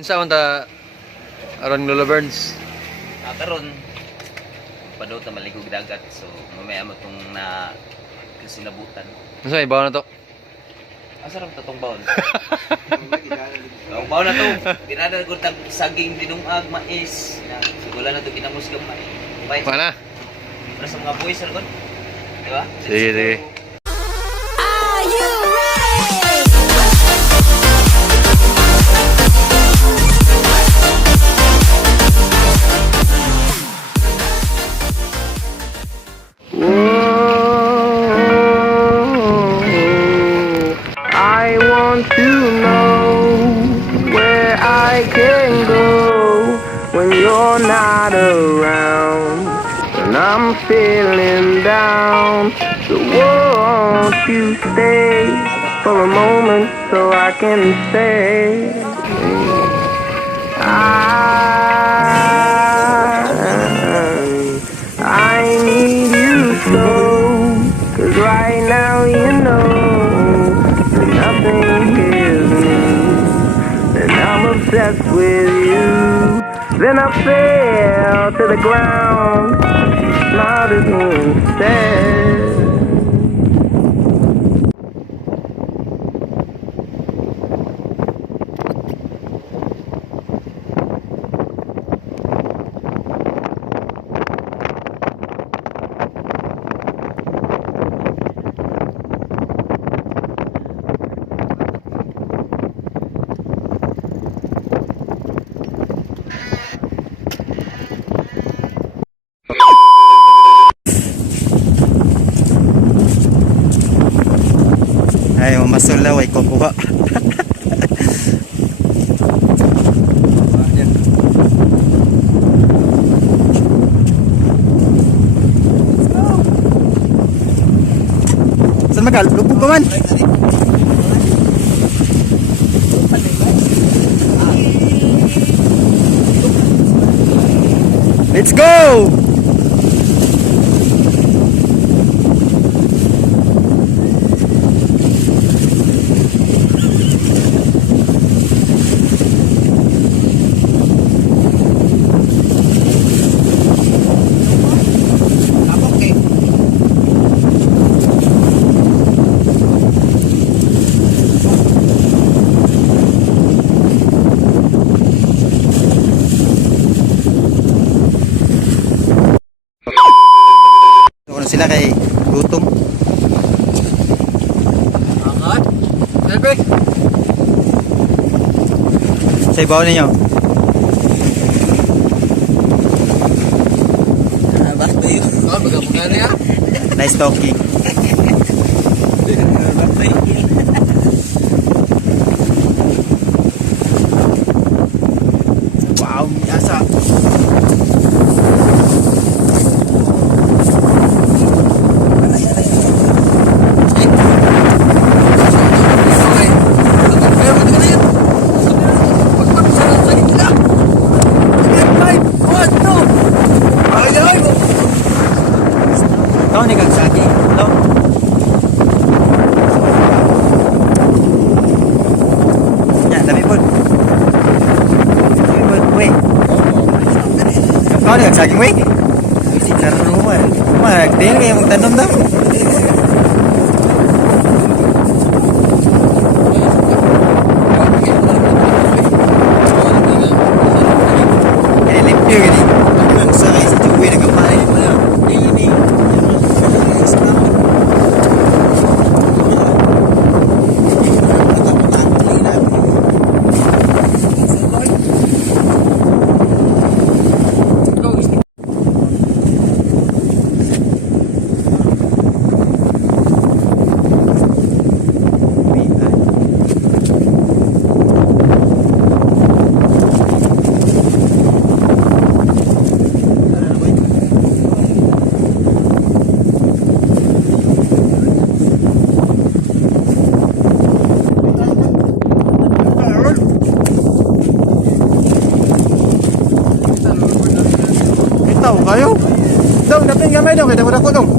Unsa man ta aron Lolo Burns? Karon padot ta maligog dagat so mamaya mo tong na kasinabutan. Unsa ibaw na to? Asa ra tatong baon? Ang baon na to. Ginada gud tag saging dinungag mais. Sigula na to kinamos gamay. Bye. Pana? Para sa mga boys ra gud. Di ba? Sige, sige. Are you ready? I want to know where I can go when you're not around, and I'm feeling down. So won't you stay for a moment so I can say I need you so, 'cause right now you know that nothing hears me, and I'm obsessed with you. Then I fell to the ground, she smiled at me instead. Ay, masulaw ay kukuha. Saan magalubog ka man? Let's go! Sila kay gutom. Angat. Dapat. Sa ibaw ninyo. Basta yun. Oh, baga niya. Nice talking. Wow, biasa. Kau ni kang sagi, no? Ya, dami pun. Wait. Kau ni kang saging, wait. Si karuan. Magdil kayo magtanong daw. Kaya limpyo gini. Ang sakay sa tuwi nagkapain mo lang. Ini. Kayo? Dong, dapat gamay dong, kaya ko dong.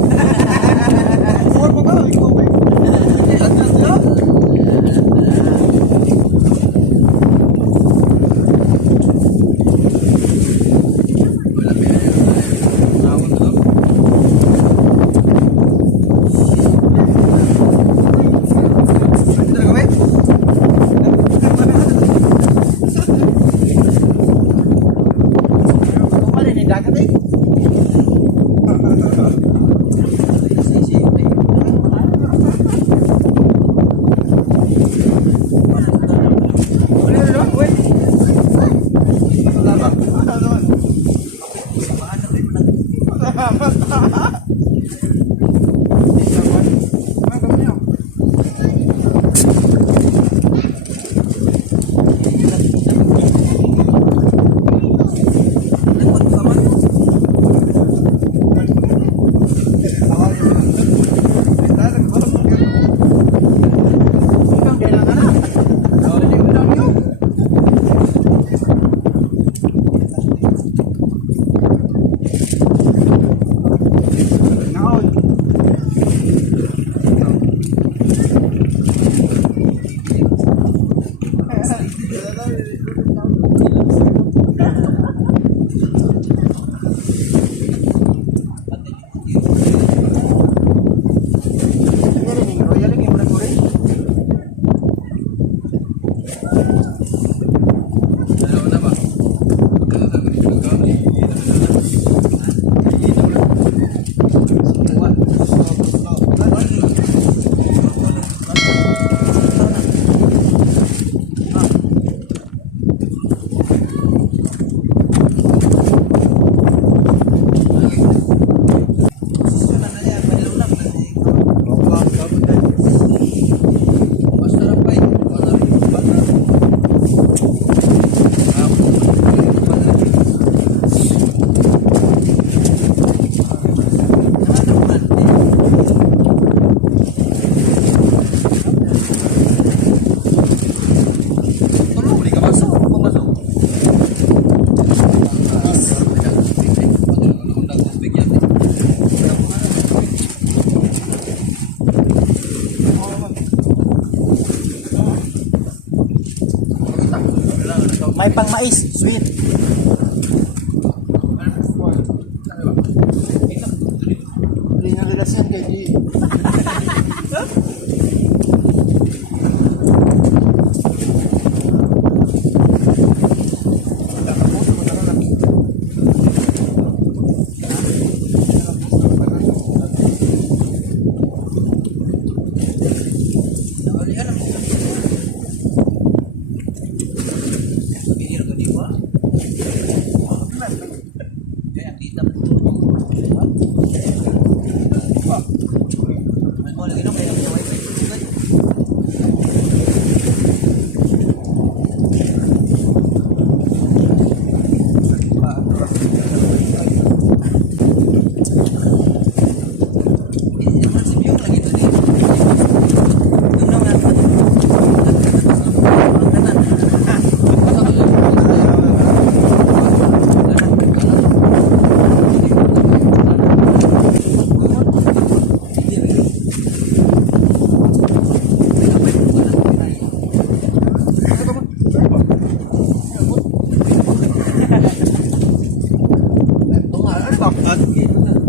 May pang mais, sweet. Hindi nga relasyon kay di.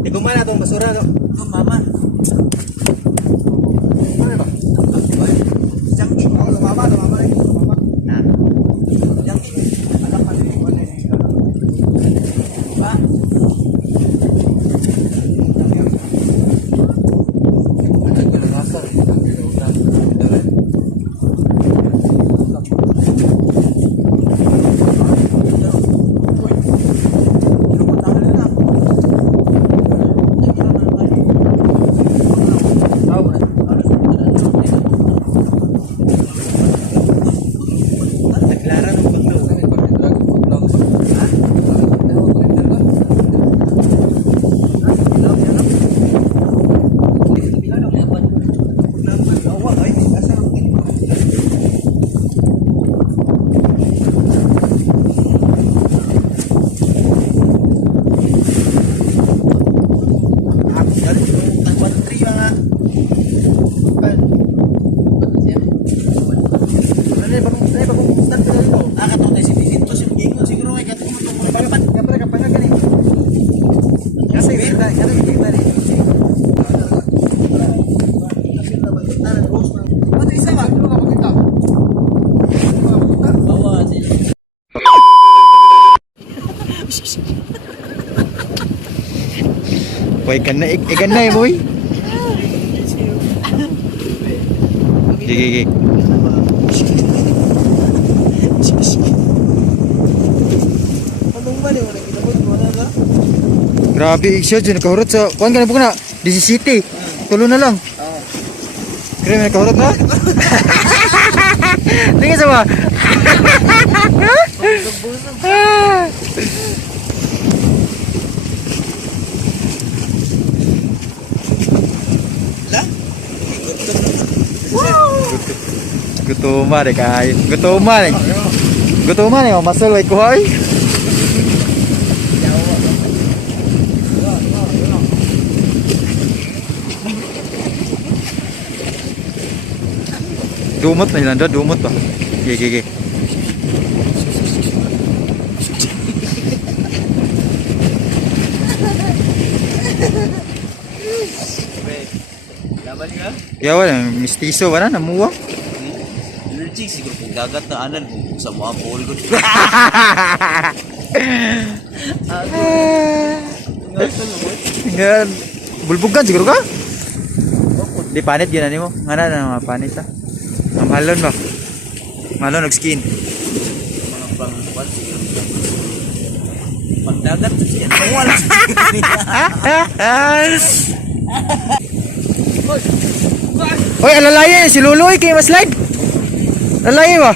Iguman na itong basura. Oh, mama. Jangki. Lumama. Nah. Jangki. Alam pa rin iguan na yun. Ba? Wah, ikan na boy. Gigi. Grabe, siya dyan, nakahurot sa... Kuhan ka na po na, DC City. Tulo na lang. Kaya may nakahurot na? Tingin sa ba? Gutuman eh kayo. Gutuman eh, masal ay kuhay. Dumot na ilan doon, dumot ba? Gigi. Laban niya? Ya wala, mistiso ba na, namuwa? Allergic siguro kung dagat na anan kung sa mga pool ko. Yan, bulbugan siguro ka? Di panit gina nimo. Ngana na mga panit ha. Mamalon ba? Malon og skin. Mga pang-kuwan siguro. Pag dagat to siya. Wala. Oy, alalayan si Luloy kay mas live. Alalayan ba?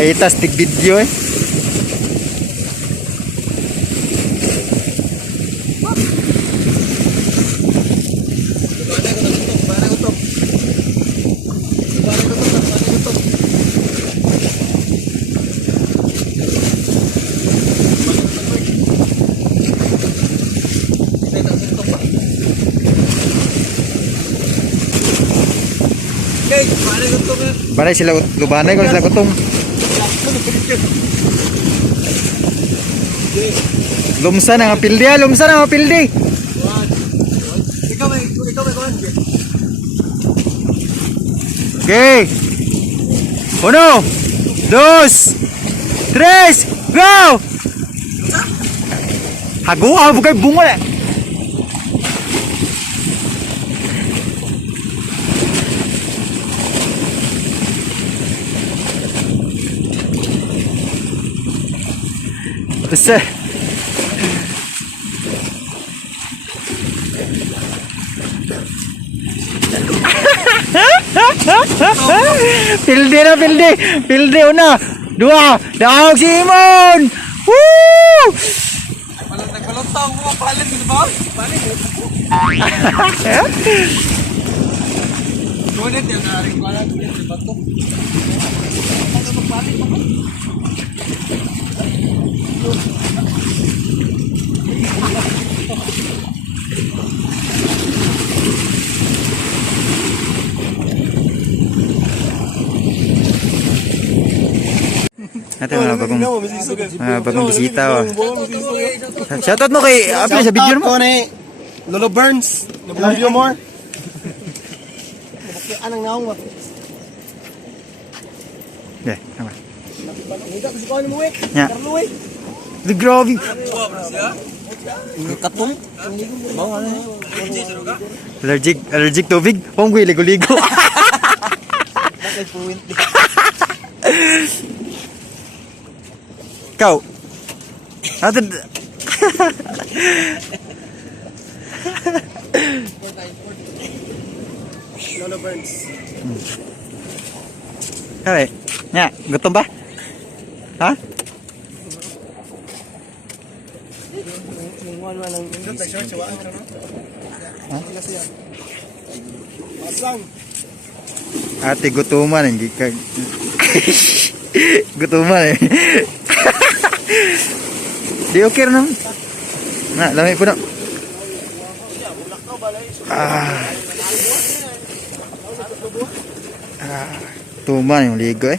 Kaitas tig video eh. Balay sila lubanay ko sila kutong. Lumsa na nga pildi, lumsa na nga pildi. Ikaw may kuhan. Okay. 1, 2, 3, go! Hago, bukay bunga. Besar. Pilde una, 2, daog si Imon. Woo! Nagbalotong ko palit dito ba? Palit. Ngunit yung naring palit dito ba to? Ano palit mo? Ito mga bagong bisita. Shoutout mo kay Apil sa video mo. Lolo Burns, love you more. Anong naong mo? Deh, sama. Hindi kasi ko ano mo eh. Ya. Carlo eh. The grabe. Katong. Allergic tubig. Ponggoy ligo-ligo. Bakit puwint. Kau. Atid. Lolo Burns. Kare. Nya, gutom ba? Ha? Mungwan man ang indot na short siya. Ha? Asang. Ate gutuman hindi ka. Gutuman eh. Di okay na. Na, lamay po na. Tuman yung ligo eh.